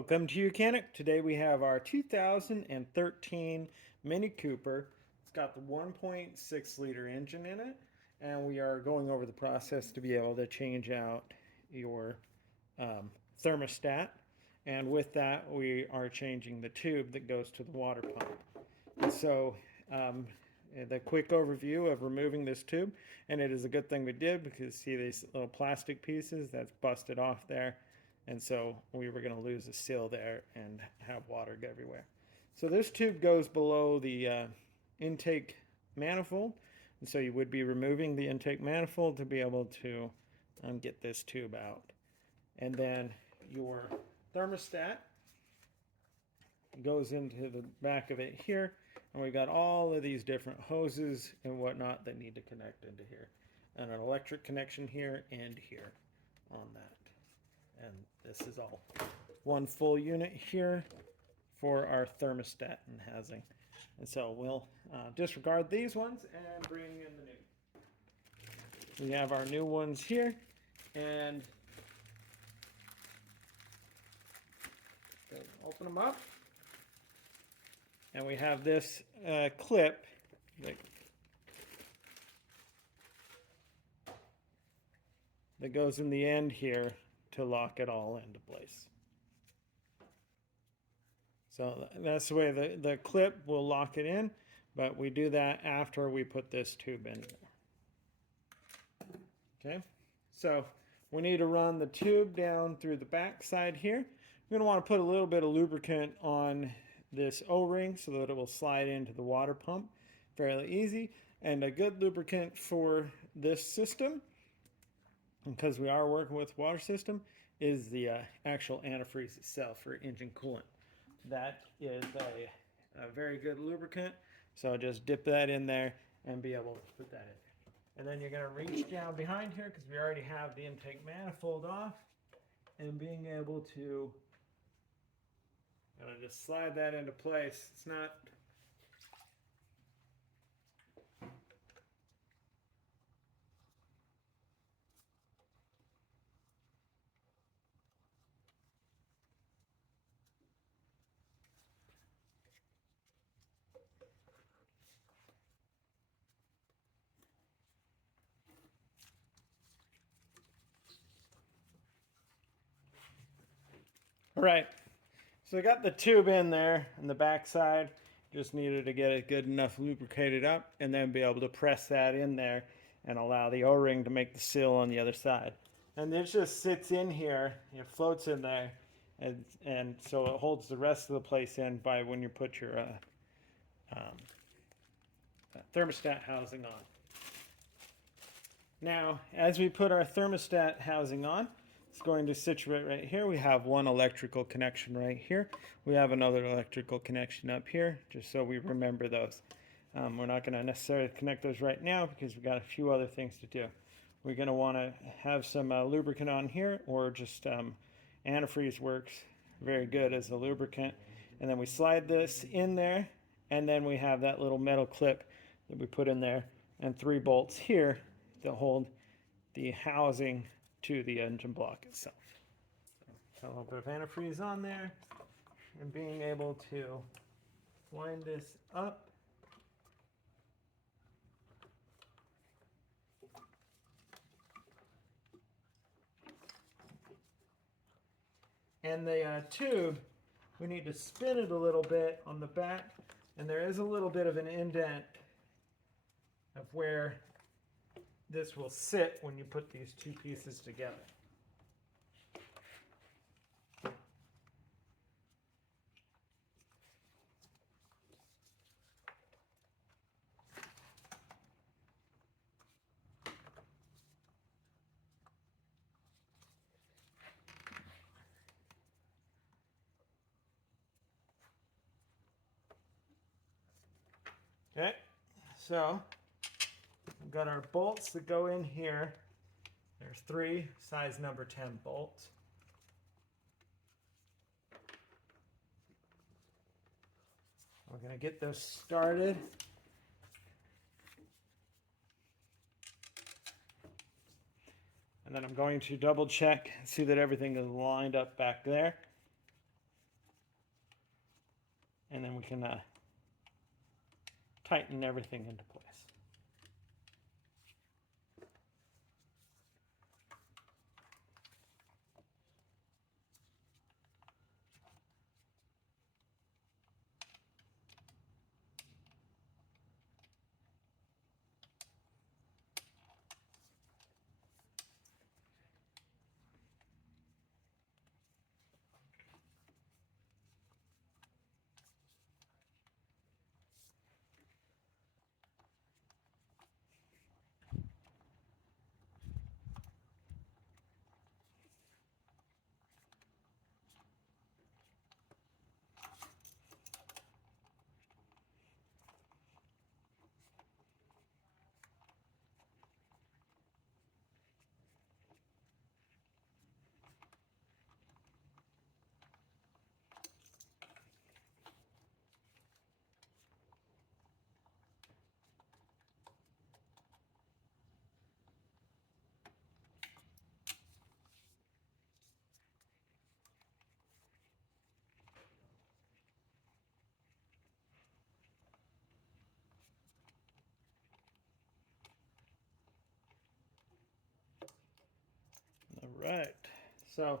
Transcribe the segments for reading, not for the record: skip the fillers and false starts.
Welcome to Mechanic. Today we have our 2013 Mini Cooper. It's got the 1.6 liter engine in it, and we are going over the process to be able to change out your thermostat. And with that, we are changing the tube that goes to the water pump. And so the quick overview of removing this tube, and it is a good thing we did because see these little plastic pieces that's busted off there, and so we were going to lose a seal there and have water go everywhere. So this tube goes below the intake manifold, and so you would be removing the intake manifold to be able to get this tube out. And then your thermostat goes into the back of it here, and we've got all of these different hoses and whatnot that need to connect into here, and an electric connection here and here on that. And this is all one full unit here for our thermostat and housing. And so we'll disregard these ones and bring in the new. We have our new ones here, and open them up. And we have this clip that goes in the end here to lock it all into place. So that's the way the clip will lock it in, but we do that after we put this tube in there. Okay, so we need to run the tube down through the back side here. We're going to want to put a little bit of lubricant on this O-ring so that it will slide into the water pump fairly easy. And a good lubricant for this system, because we are working with water system, is the actual antifreeze itself for engine coolant. That is a very good lubricant, so just dip that in there and be able to put that in. And then you're going to reach down behind here because we already have the intake manifold off, and being able to just slide that into place. It's not all right. So I got the tube in there on the back side. Just needed to get it good enough lubricated up and then be able to press that in there and allow the O-ring to make the seal on the other side. And it just sits in here, it floats in there, and so it holds the rest of the place in by when you put your thermostat housing on. Now, as we put our thermostat housing on, it's going to situate right here. We have one electrical connection right here. We have another electrical connection up here, just so we remember those. We're not going to necessarily connect those right now because we've got a few other things to do. We're going to want to have some lubricant on here, or just antifreeze works very good as a lubricant. And then we slide this in there, and then we have that little metal clip that we put in there, and 3 bolts here that hold the housing to the engine block itself. So a little bit of antifreeze on there, and being able to wind this up. And the tube, we need to spin it a little bit on the back, and there is a little bit of an indent of where this will sit when you put these two pieces together. Okay, so we've got our bolts that go in here. There's 3 size number 10 bolts. We're going to get this started. And then I'm going to double check, see that everything is lined up back there. we can tighten everything into place. All right, so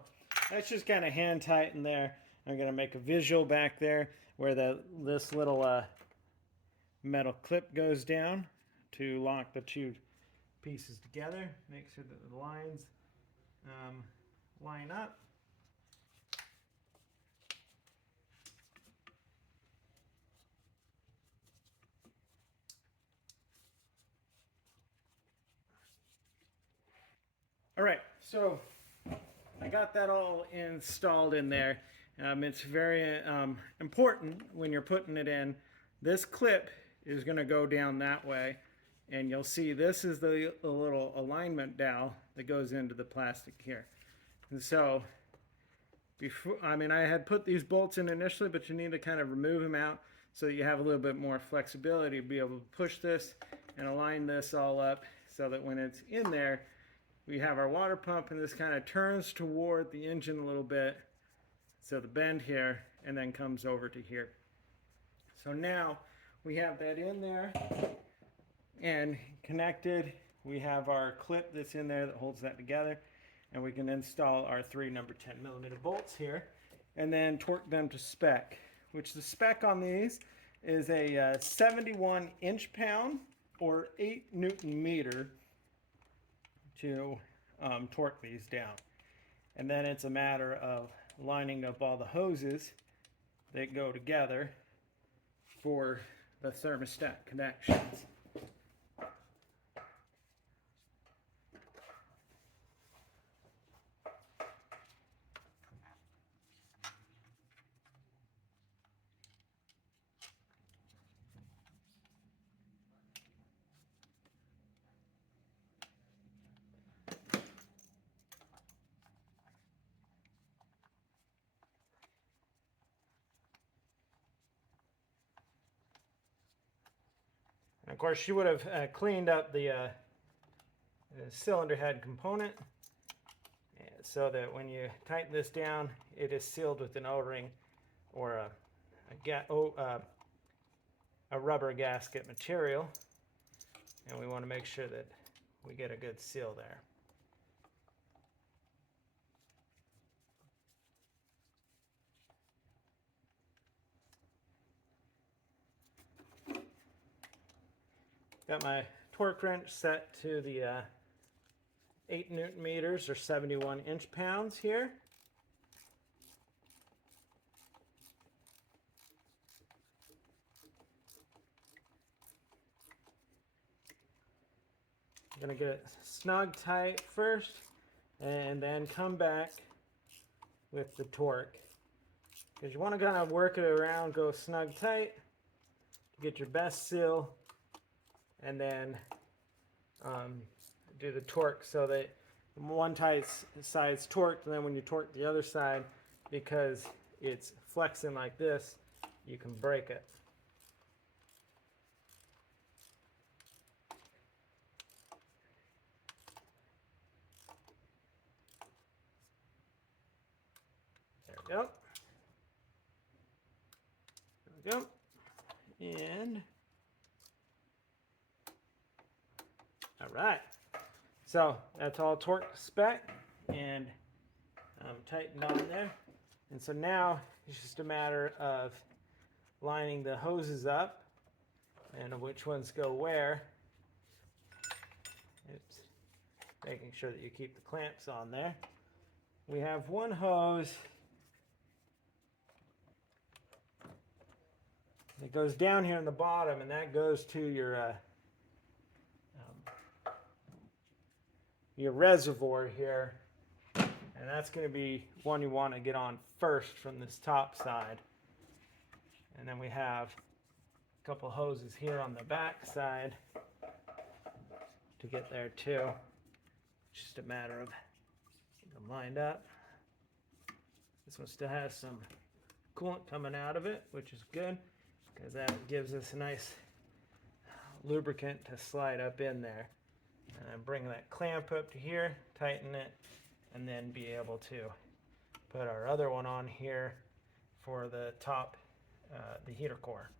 that's just kind of hand tighten there. I'm going to make a visual back there where this little metal clip goes down to lock the two pieces together. Make sure that the lines line up. All right, so I got that all installed in there. It's very important when you're putting it in. This clip is going to go down that way, and you'll see this is the little alignment dowel that goes into the plastic here. And so, I had put these bolts in initially, but you need to kind of remove them out so that you have a little bit more flexibility to be able to push this and align this all up so that when it's in there, we have our water pump and this kind of turns toward the engine a little bit. So the bend here and then comes over to here. So now we have that in there and connected. We have our clip that's in there that holds that together, and we can install our 3 number 10mm bolts here and then torque them to spec, which the spec on these is a 71 inch-pound or 8 Newton-meter to torque these down. And then it's a matter of lining up all the hoses that go together for the thermostat connections. And of course, you would have cleaned up the cylinder head component so that when you tighten this down, it is sealed with an O-ring or a rubber gasket material, and we want to make sure that we get a good seal there. Got my torque wrench set to the 8 Newton-meters or 71 inch-pounds here. I'm going to get it snug tight first and then come back with the torque. Because you want to kind of work it around, go snug tight to get your best seal, and then do the torque so that one side's torqued, and then when you torque the other side, because it's flexing like this, you can break it. There we go. There we go. All right. So that's all torque spec and tightened on there. And so now it's just a matter of lining the hoses up and which ones go where. It's making sure that you keep the clamps on there. We have one hose that goes down here in the bottom, and that goes to your reservoir here, and that's going to be one you want to get on first from this top side. And then we have a couple hoses here on the back side to get there too. It's just a matter of getting them lined up. This one still has some coolant coming out of it, which is good because that gives us a nice lubricant to slide up in there. And then bring that clamp up to here, tighten it, and then be able to put our other one on here for the top, the heater core.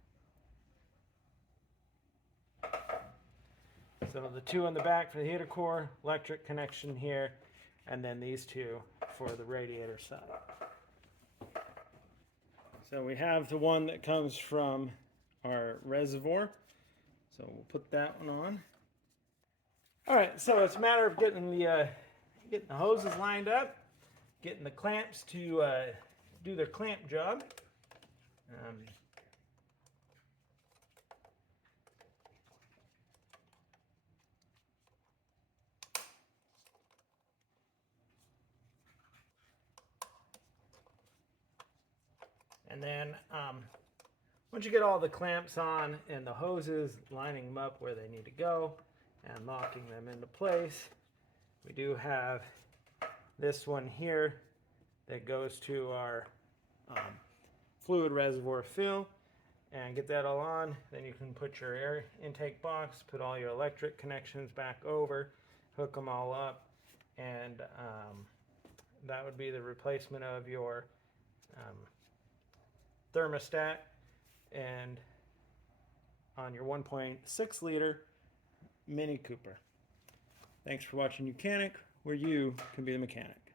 So the two on the back for the heater core, electric connection here, and then these two for the radiator side. So we have the one that comes from our reservoir. So we'll put that one on. All right, so it's a matter of getting the hoses lined up, getting the clamps to do their clamp job. And then once you get all the clamps on and the hoses, lining them up where they need to go and locking them into place, we do have this one here that goes to our fluid reservoir fill. And get that all on, then you can put your air intake box, put all your electric connections back over, hook them all up, and that would be the replacement of your thermostat and on your 1.6 liter Mini Cooper. Thanks for watching Mechanic, where you can be the mechanic.